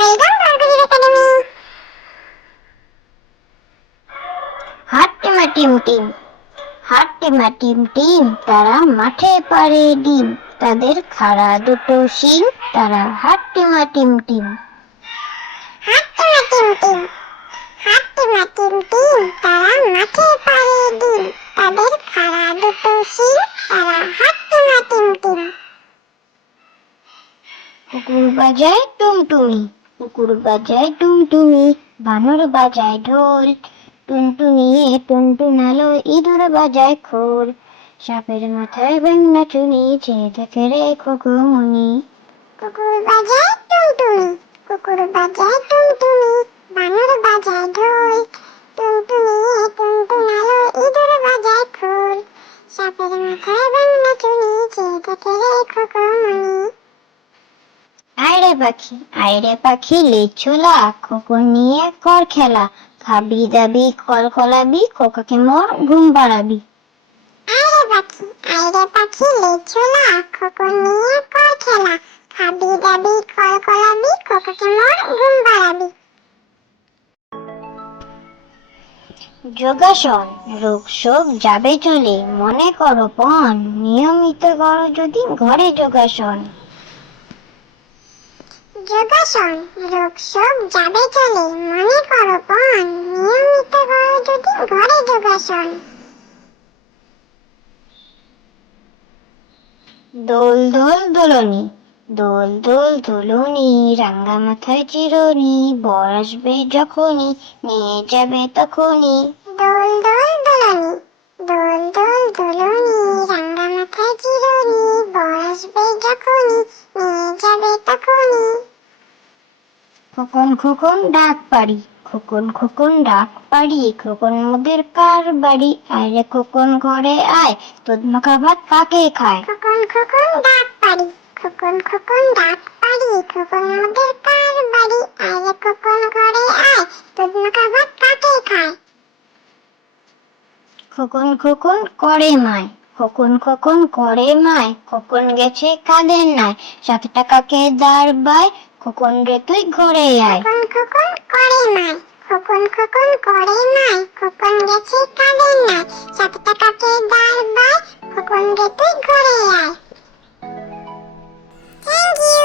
Welcome বারবারির academy. হাট্টিমা টিম টিম, হাট্টিমা টিম টিম, তারা মাঠে পারে ডিম, তাদের খাড়া দুটো শিং, তারা হাট্টিমা টিম টিম। হাট্টিমা টিম টিম, হাট্টিমা টিম টিম, তারা মাঠে পারে ডিম, তাদের খাড়া দুটো শিং, তারা হাট্টিমা টিম টিম। কুকুর বাজায় টুনটুনি, কুকুর বাজায় টুনটুনি, বানর বাজায় ঢোল, টুনটুনিয়ে টুনটুনালো, ইঁদুর বাজায় খোল, সাপের মাথায় ব্যাঙা চুনি, চেয়ে দেখে রে খোকমনি। কুকুর বাজায় টুনটুনি, কুকুর বাজায় টুনটুনি, বানর বাজায় ঢোল, টুনটুনিয়ে টুনটুনালো, ইঁদুর বাজায় খোল, সাপের মাথায় ব্যাঙা চুনি, চেয়ে দেখে রে খোকমনি। আইরে পাখি লেছোলা, খোকন নিয়ে কর খেলা, খাবি দাবি কলকলাবি, খোকাকে মোর ঘুম পাড়াবি। আইরে পাখি লেছোলা, খোকন নিয়ে কর খেলা, খাবি দাবি কলকলাবি, খোকাকে মোর ঘুম পাড়াবি। যোগাসন, রোগ শোক যাবে চলে, মনে করো পণ, নিয়মিত করো যদি ঘরে যোগাসন। যোগাসন, রোগ শোক যাবে চলে, মনে করো পণ, নিয়মিত করো যদি ঘরে যোগাসন। দোল দোল দোলনি, দোল দোল দোলনি, রাঙ্গা মাথায় চিরুনি, বর আসবে যখনই, নিয়ে যাবে তখনই। দোল দোল দোলনি, দোল দোল দোলনি, রাঙ্গা মাথায় চিরুনি, বর আসবে যখনই, নিয়ে যাবে তখনই। খোকন খোকন ডাক পারি, খোকন খোকন ডাক পারি, খোকন মোদের কার বাড়ি, আয় খোকন ঘরে আয়, দুধ মাখা ভাত কাকে খায়। খোকন খোকন ডাক পারি, খোকন খোকন ডাক পারি, খোকন মোদের কার বাড়ি, আয় খোকন ঘরে আয়, দুধ মাখা ভাত কাকে খায়। খোকন খোকন করে মায়, খোকন খোকন করে মায়, খোকন গেছে কাদের নাই, 7 টাকাকে দাঁড় বাই, খোকন রে তুই ঘরে আয়। খোকন খোকন করে মায়, খোকন খোকন করে মায়, খোকন গেছে কাদের নাই, 7 টাকাকে দাঁড় বাই, খোকন রে তুই ঘরে আয়। Thank you.